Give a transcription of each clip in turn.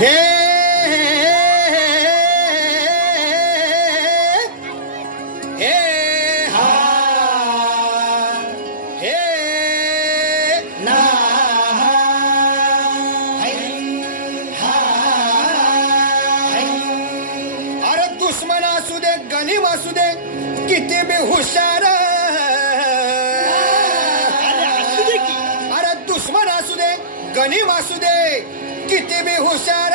हे हे हा हे ना अरे दुश्मन असू दे गनीम असू दे किती बी हुशार अरे दुश्मन असू दे गनीम असू दे किती बी हुशार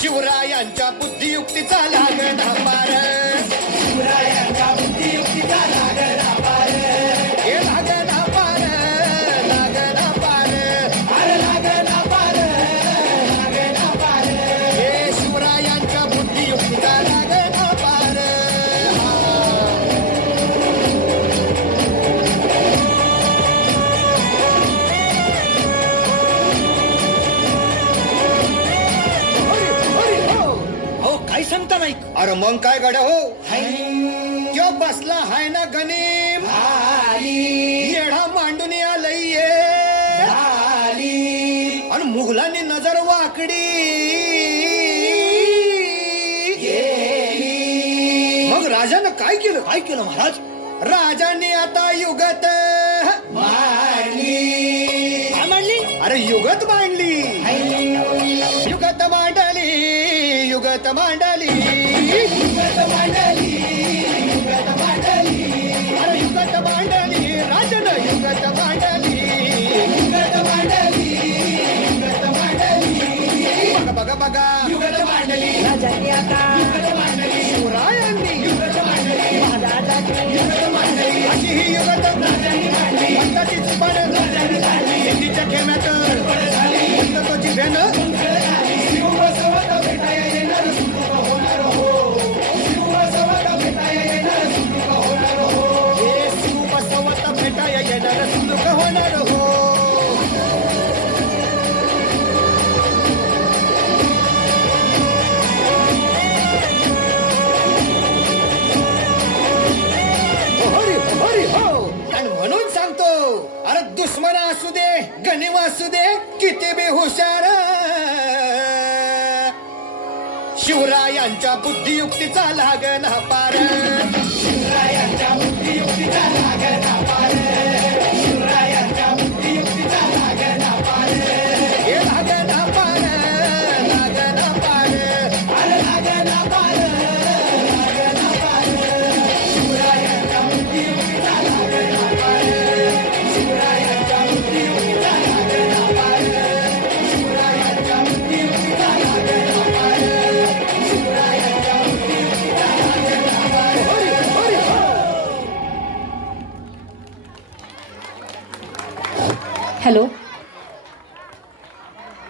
शिवरायांच्या बुद्धियुक्तीचा लागणा पार शिवरायांच्या बुद्धियुक्तीचा लागणा पार हे लागणा पार लागणा पार अरे लागणा पार लागणा पार हे शिवरायांच्या बुद्धियुक्तीचा लागणा पार काय सांगता नाही. अरे मग काय गड्या हो त्यो बसला हाय ना गनीम येडा मांडून आलंय आणि मुघलांनी नजर वाकडी मग राजानं काय केलं महाराज? राजांनी आता युगत काय मांडली? अरे युगत मांडली युगत मांडली युगत मांडली युगत मांडली युगत मांडली अरे युगत मांडली राजानं युगत मांडली युगत मांडली युगत मांडली बघा बघा बघा युगत मांडली राजांनी आता युगत मांडली शिवरायांनी युगत मांडली महाराजांनी युगत मांडली अशी ही युगत राजांनी मांडली भक्ताची चुपाड राजांनी काढली सिद्धीच्या खेम्यात भक्तत्वाची भेन होणार हो हरी हरी हो आणि म्हणून सांगतो अरे दुश्मन असू दे गनीम असू दे किती बी हुशार शिवरायांच्या बुद्धियुक्तीचा लागणा पार शिवरायांच्या बुद्धियुक्तीचा लागणा पार शिवरायांच्या बुद्धियुक्तीचा लागणा पार हे लागणा पार लागणा पार अरे लागणा पार लागणा पार शिवरायांच्या बुद्धियुक्तीचा लागणा पार शिवरायांच्या बुद्धियुक्तीचा लागणा पार शिवरायांच्या बुद्धियुक्तीचा लागणा पार शिवरायांच्या बुद्धियुक्तीचा लागणा पार हरी हरी हॅलो